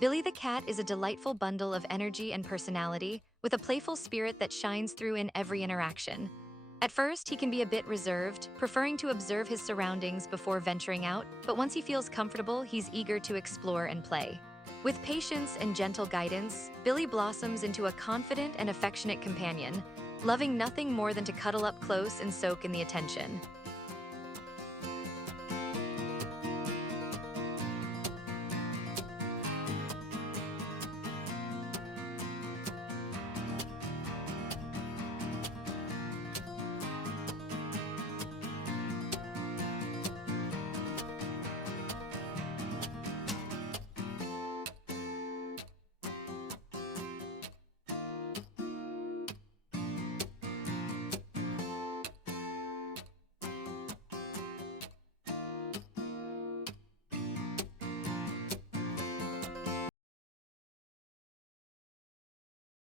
Billy the cat is a delightful bundle of energy and personality, with a playful spirit that shines through in every interaction. At first, he can be a bit reserved, preferring to observe his surroundings before venturing out, but once he feels comfortable, he's eager to explore and play. With patience and gentle guidance, Billy blossoms into a confident and affectionate companion, loving nothing more than to cuddle up close and soak in the attention.